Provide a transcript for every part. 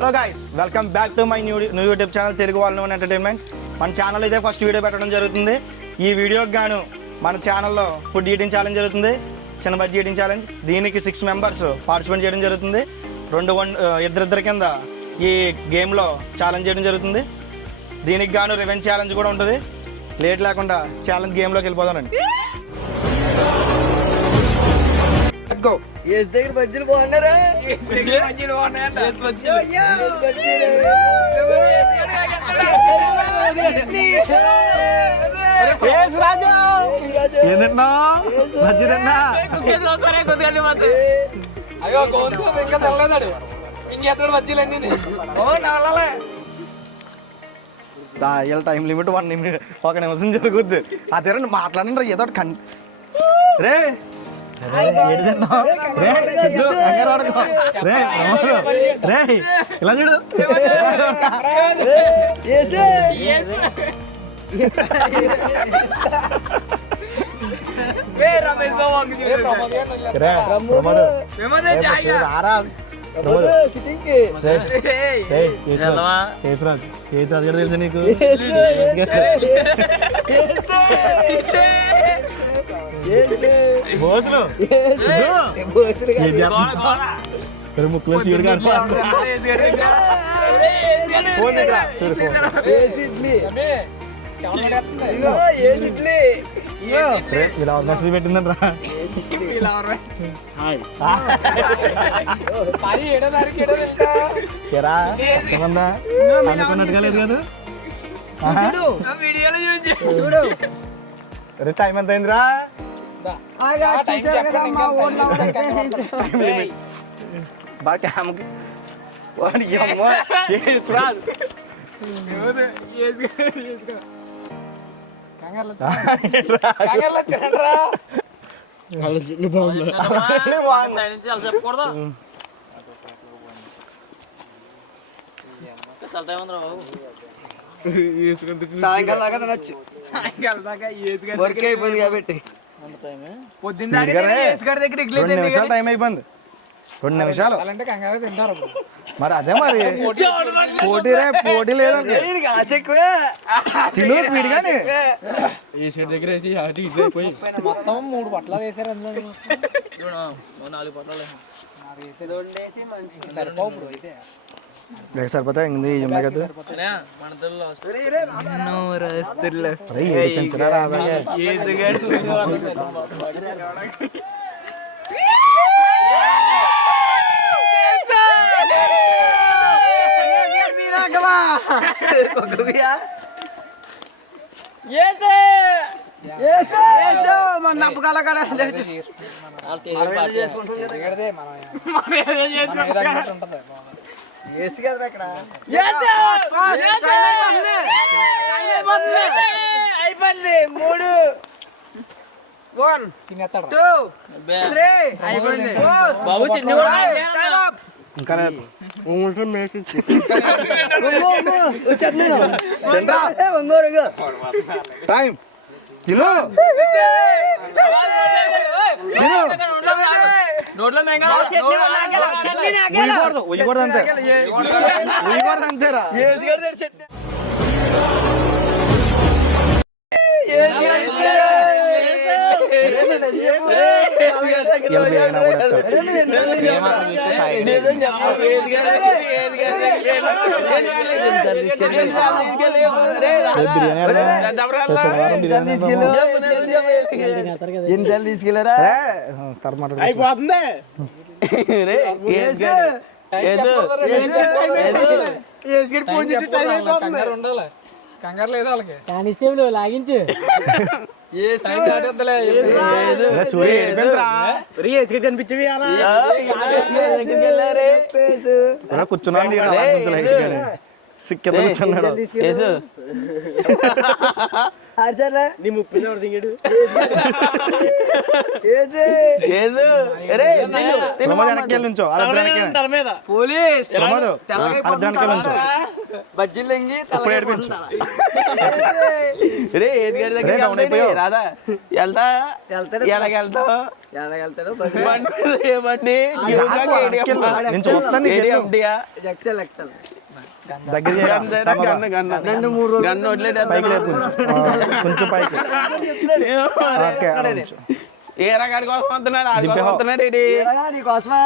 Hello guys, welcome back to my new YouTube channel Telugu వాళ్ళు entertainment. మన channel ఇదే first video పెట్టడం జరుగుతుంది. ఈ వీడియోకి గాను మన ఛానల్లో ఫుడ్ ఈటింగ్ ఛాలెంజ్ జరుగుతుంది, చిన్న బజ్జీ ఈటింగ్ ఛాలెంజ్. దీనికి 6 మెంబర్స్ పార్టిసిపేట్ చేయడం జరుగుతుంది. ఇద్దరిద్దరి కింద ఈ గేమ్లో ఛాలెంజ్ చేయడం జరుగుతుంది. దీనికి గాను రివెంజ్ ఛాలెంజ్ కూడా ఉంటుంది. లేట్ లేకుండా ఛాలెంజ్ గేమ్లోకి వెళ్ళిపోదామండి. గో. దగ్గర బజ్జీలు బాగున్నారా? అయ్యో గోధుమ ఇంకా తెల్లదాడు ఇంకెత్తడు బజ్జీలన్నీ వీళ్ళ టైం లిమిట్ 1 నిమిషం, 1 నిమిషం జరుగుద్ది. ఆ తీరండి మాట్లాడండి ఏదో ఒకటి రే ఇలా చూడు. తెలుసు నీకు బోసులు ముక్కులో సీడు ఇలా మెసేజ్ పెట్టిందంట. అనుకున్నట్టుగా లేదు కదా. అరే టైం ఎంత అయిందిరా? బాగా సాయంకాలం దాకా తినొచ్చు. వర్క్ అయిపోయింది కాబట్టి పొద్దున్న టైం అయిపోయింది. 2 నిమిషాలు తింటారు. మరి అదే మరి పోటీ లేదంటే తిను స్పీడ్ గానీ దగ్గర మొత్తం 3 పట్లాలు వేసారు. అందులో 4 పట్లాలు సరిపోతా ఇంది కదా. అయిపోయింది. 3 1 తినేస్తాడు 2 3 అయిపోయింది. బాబు చిన్న ఇంకా టైం తిను ఉయ్యకూడదు అంతే, ఉయ్యకూడదు అంతేరా. ఎన్నిసార్లు తీసుకెళ్ళారా? కంగారు లేదు వాళ్ళకి. లాగించు కూర్చున్నాడు సిక్కి కూర్చున్నాడు. నీ 30 దిగాడు. వెనక్కి నుంచో పోలీస్ నుంచో బజ్జీలు లెంగి ఇప్పుడు ఏడిపించు. రే ఏది గడి దగ్గర రే, డౌన్ అయిపోయావు. రాదా వెళ్తా వెళ్తాడు. ఎలాగెళ్తావు ఎలాగెళ్తాడు బండి మీద ఏమండి నేను చూస్తాను నీకు వెళ్ళు. ఎక్సెల్ ఎక్సెల్ దగ్గర చేయి. సమగా. గన్ను వదిలేడు పైకి లేపు కొంచెం పైకి ఓకే అలా ఉంచు. ఏ రకాడి కోసం వస్తున్నాడు ఆడి కోసం దింపేహో. వస్తున్నాడు ఏంటి నీకోసమా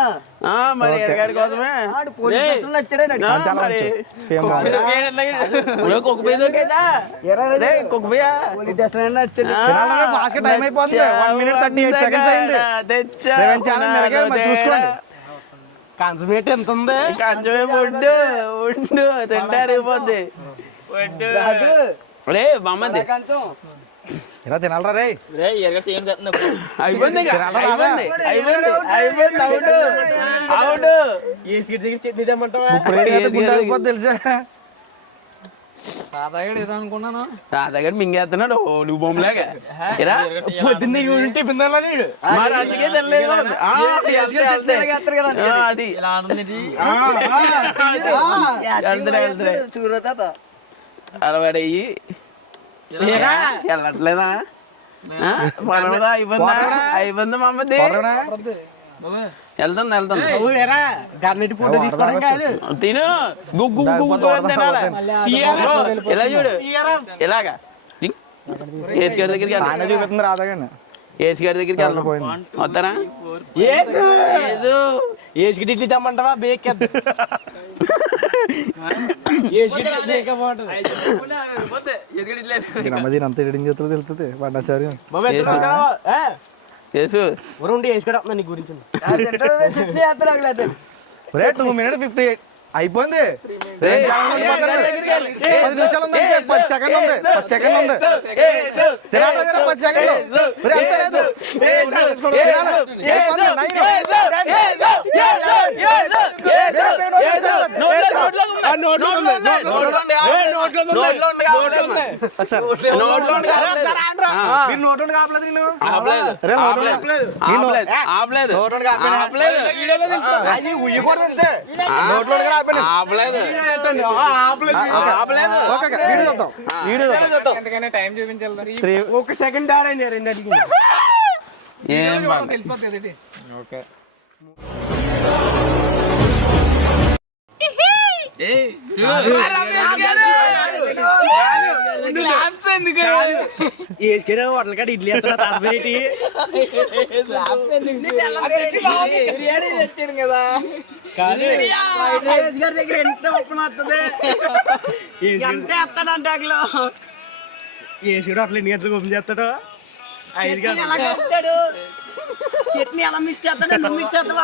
మరి ఎరగాడి కోసమే ఆడు పోలీస్ స్టేషన్లో వచ్చాడు ఆ, అంతే అలా మరి ఉంచు. సేమ్ బాగుంది. కుక్కపై దొరికేదా రే కుక్కపయ్యా పోలీస్ స్టేషన్ వచ్చాడు తినాలనే fast గా time అయిపోతుంది. 1 minute 38 seconds అయింది. రేవన్ ఛానల్ మెరగే మరి చూసుకోండి. కన్సమేట్ ఎంత ఉంది కంచమే ఉండు ఉండు తింటారు అయిపోద్ది రే బామ్మది కంచం ఇలా తినాలరా రే. అయిపోయింది ఇక. తినాలా రాదా? అయిపోయింది అయిపోయింది అవుట్ అవుట్ ఇప్పుడు ఏది గుండె ఆగిపోద్ది తెలుసా? సాదాగాడు ఏదో అనుకున్నాను నా దగ్గర మింగేస్తున్నాడు నువ్వు బొమ్మలాగా ఏరా? పొద్దున్నే ఉంటే బిందాలని మరి అందుకే తెల్లగా ఉంది. ఆ, వెళ్తే. ఆ, అది వెళ్తున్నా చూడతా అరవడయ్యి వెళ్ళట్లేదా మనదా అయిపోయిందా అయిపోయిందా మమ్మది కొర్రనా? వెళ్తుంది వెళ్తుంది గర్నెట్ ఫోటో తీసుకోవడం కాదు తిను గుగ్గు గుగ్గు అని తినాలి బ్రో, ఇలా చూడు ఇలాగా ఏసుగారి దగ్గరికి ఆయన వెళ్దాం చూపిస్తుంది రాదాగాని. ఏసుగారి దగ్గరికి వెళ్దాం పోయింది. వస్తారా ఏసు ఏదో ఏసుకి ఇడ్లీ తెమ్మంటావా బేక్ దీని అమ్మ దీని అంత ఎడిటింగ్ చేతులు తెలుస్తుంది బండాచారి. ఏసు రెండు వేసుకున్నా నీ గురించి రే 2 minutes 58 అయిపోయింది. రే, 10 నిమిషాలు ఉంది అంతే. 10 సెకండ్లు ఉంది. 10 సెకండ్లు ఉంది. తినాలి రా, 10 సెకండ్లు. రే, అంతే లేదు. తినాలి. 8, 9, ఒక సెకండ్ ఆడండి రెండింటికి ఏం బాగా తెలిసిపోతుంది వేసుకునే హోటల్ కాడ ఇడ్లీ బిర్యానీ తెచ్చాను కదా గారి దగ్గర ఎంత ఉప్పు వస్తుంది ఎంత వేస్తాడంటే అట్లా వేసుకుని హోటల్ ఎన్ని గంటలకు ఓపెన్ చేస్తాడు 5 గంటలు చట్నీ ఎలా మిక్స్ చేస్తాడు నువ్వు మిక్స్ చేస్తావా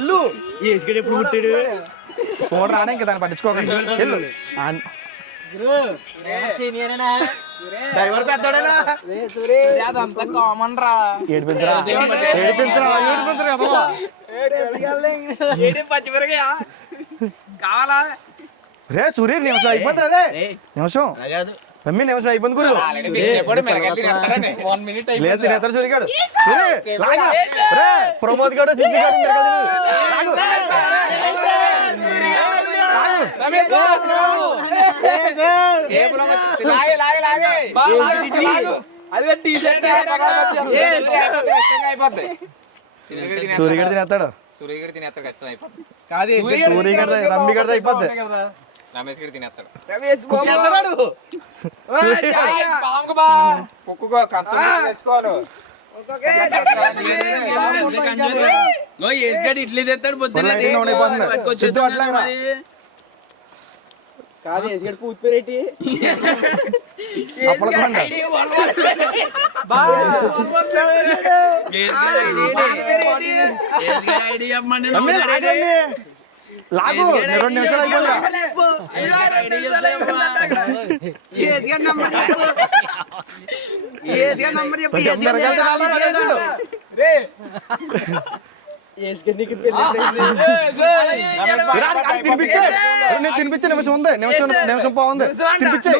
ఎల్లు వేసుకుని ఎప్పుడు పుట్టాడు చూడరా అని ఇంకా దాన్ని పట్టించుకోకండి. ఎల్లు డ్రైవర్ పెద్దోడేనా? అదంతా కామన్ రా ఏడిపించరా ఏడిపించరా ఏడిపించరా కదమ్మా. పచ్చిమిరగా కావాలా రే సూర్య నిమిషం అయిపోతుందా రే నిమిషం రమ్మి నిమిషం అయిపోయింది గురు. 1 minute లేదు తినేతారు సూర్యగాడు. సూర్య లాగా రే ప్రమోద్ గాడు సిద్ధి గాడు లాగు. సూర్యగడ తినేస్తాడు. సూర్యగడ రమ్మి గడ అయిపోద్ది. ఇడ్లీ తెస్తాడు లైటింగ్ ఆన్ అయిపోతుంది. సిద్ధు అట్లాగా కాదు వేసుకుని పూర్తి పేరేటి అప్పలకొండ. రమ్మి, లాగు 2 నిమిషాలు తినిపించే నిమిషం ఉంది. నిమిషం బాగుంది. తినిపించే